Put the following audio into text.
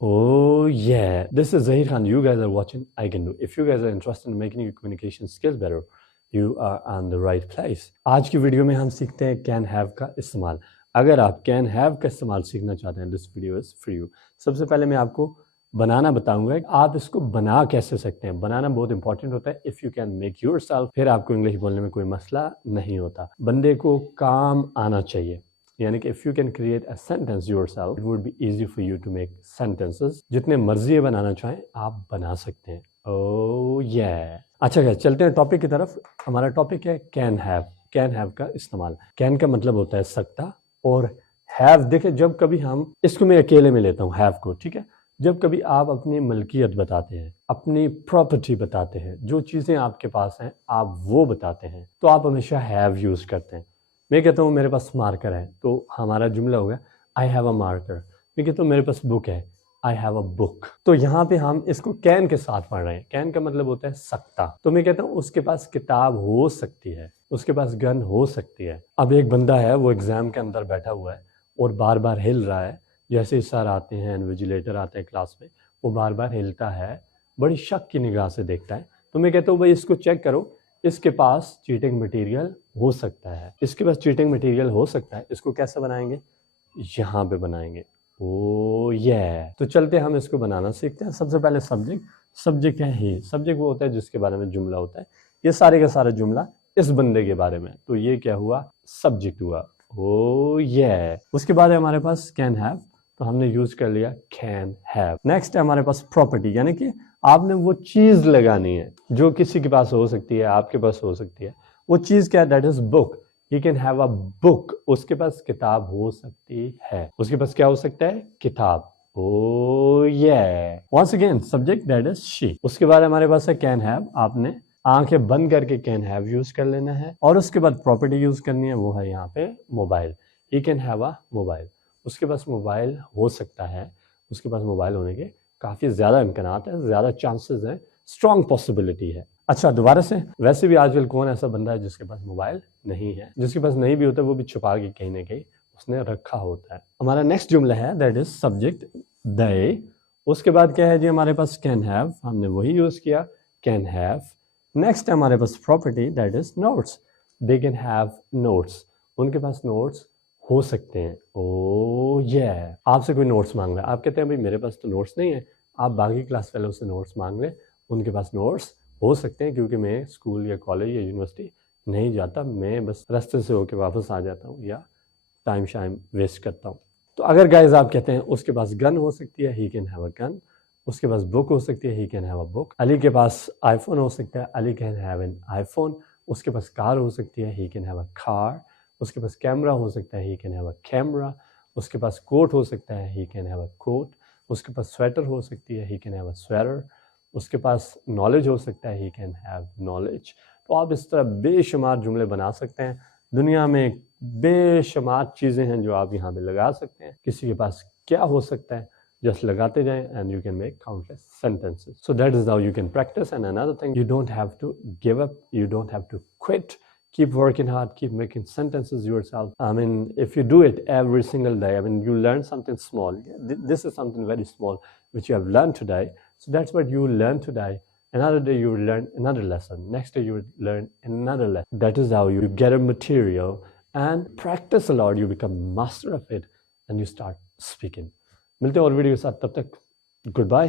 Oh yeah, this is Zahir Khan. You guys are watching I Can Do. If you guys are interested in making your communication skills better, you are on the right place. आज की video में हम सीखते हैं can have का इस्तेमाल। अगर आप कैन हैव का इस्तेमाल सीखना चाहते हैं, this video is for you. सबसे पहले मैं आपको बनाना बताऊंगा, आप इसको बना कैसे सकते हैं। बनाना बहुत इंपॉर्टेंट होता है। If you can make yourself, फिर आपको इंग्लिश बोलने में कोई मसला नहीं होता। बंदे को काम आना चाहिए, यानी कि if you can create a sentence yourself, it would be easy for you to make sentences. जितने मर्जी बनाना चाहें आप बना सकते हैं। ओह ये अच्छा गाइस, चलते हैं टॉपिक की तरफ। हमारा टॉपिक है कैन हैव। कैन हैव का इस्तेमाल। कैन का मतलब होता है सकता, और हैव देखिए, जब कभी हम इसको मैं अकेले में लेता हूँ हैव को, ठीक है। जब कभी आप अपनी मलकियत बताते हैं, अपनी प्रॉपर्टी बताते हैं, जो चीज़ें आपके पास हैं आप वो बताते हैं, तो आप हमेशा हैव यूज करते हैं। मैं कहता हूँ मेरे पास मार्कर है, तो हमारा जुमला होगा आई हैव अ मार्कर। मैं कहता हूँ मेरे पास बुक है, आई हैव अ बुक। तो यहाँ पे हम इसको कैन के साथ पढ़ रहे हैं। कैन का मतलब होता है सकता। तो मैं कहता हूँ उसके पास किताब हो सकती है, उसके पास गन हो सकती है। अब एक बंदा है, वो एग्जाम के अंदर बैठा हुआ है और बार बार हिल रहा है। जैसे सर आते हैं, इन्विजिलेटर आते हैं क्लास में, वो बार बार हिलता है, बड़ी शक की निगाह से देखता है। तो मैं कहता हूँ भाई इसको चेक करो, इसके पास चीटिंग मटेरियल हो सकता है, इसके पास चीटिंग मटेरियल हो सकता है। इसको कैसे बनाएंगे? यहाँ पे बनाएंगे। ओ ये तो चलते हम इसको बनाना सीखते हैं। सबसे पहले सब्जेक्ट। सब्जेक्ट है ही। सब्जेक्ट वो होता है जिसके बारे में जुमला होता है। ये सारे का सारा जुमला इस बंदे के बारे में, तो ये क्या हुआ? सब्जेक्ट हुआ। ओ ये उसके बाद है हमारे पास कैन हैव, तो हमने यूज कर लिया कैन हैव। नेक्स्ट है हमारे पास प्रॉपर्टी, यानी कि आपने वो चीज लगानी है जो किसी के पास हो सकती है, आपके पास हो सकती है। वो चीज क्या है? That is book. You can have a book. उसके पास किताब हो सकती है। उसके पास क्या हो सकता है? किताब। Oh yeah once again subject that is she. उसके बाद हमारे पास है कैन हैव। आपने आंखें बंद करके कैन हैव यूज कर लेना है, और उसके बाद प्रॉपर्टी यूज करनी है, वो है यहाँ पे mobile. You can have a mobile. उसके पास मोबाइल हो सकता है। उसके पास मोबाइल होने के काफ़ी ज़्यादा इम्कानात है, ज़्यादा चांसेस हैं, स्ट्रॉन्ग पॉसिबिलिटी है। अच्छा दोबारा से, वैसे भी आजकल कौन ऐसा बंदा है जिसके पास मोबाइल नहीं है? जिसके पास नहीं भी होता वो भी छुपा के कहीं ना कहीं उसने रखा होता है। हमारा नेक्स्ट जुमला है दैट इज सब्जेक्ट दे। उसके बाद क्या है जी? हमारे पास कैन हैव, हमने वही यूज किया, कैन हैव। नेक्स्ट है हमारे पास property that is notes. They can have notes. उनके पास नोट्स हो सकते हैं। ओ ये आपसे कोई नोट्स मांग रहा है, आप कहते हैं भाई मेरे पास तो नोट्स नहीं है। आप बाकी क्लास फेलो से नोट्स मांग लें, उनके पास नोट्स हो सकते हैं, क्योंकि मैं स्कूल या कॉलेज या यूनिवर्सिटी नहीं जाता, मैं बस रास्ते से होके वापस आ जाता हूँ या टाइम शाइम वेस्ट करता हूँ। तो अगर गाइज आप कहते हैं उसके पास गन हो सकती है, he can have a gun. उसके पास बुक हो सकती है, he can have a book. Ali के पास आईफोन हो सकता है, Ali can have an iPhone. उसके पास कार हो सकती है, he can have a car. उसके पास कैमरा हो सकता है, he can have a camera. उसके पास कोट हो सकता है, he can have a coat. उसके पास स्वेटर हो सकती है, he can have a sweater. उसके पास नॉलेज हो सकता है, ही कैन हैव नॉलेज। तो आप इस तरह बेशुमार जुमले बना सकते हैं। दुनिया में बेशुमार चीज़ें हैं जो आप यहाँ पे लगा सकते हैं। किसी के पास क्या हो सकता है, just लगाते जाएं and you can make countless sentences. So that is how you can practice. And another thing, you don't have to give up, you don't have to quit. Keep working hard, keep making sentences yourself. I mean, if you do it every single day, I mean, you learn something small. This is something very small which you have learned today. So that's what you learn today. Another day you will learn another lesson. Next day you will learn another lesson. That is how you get a material and practice a lot. You become master of it and you start speaking. मिलते हैं और video के साथ, तब तक good bye.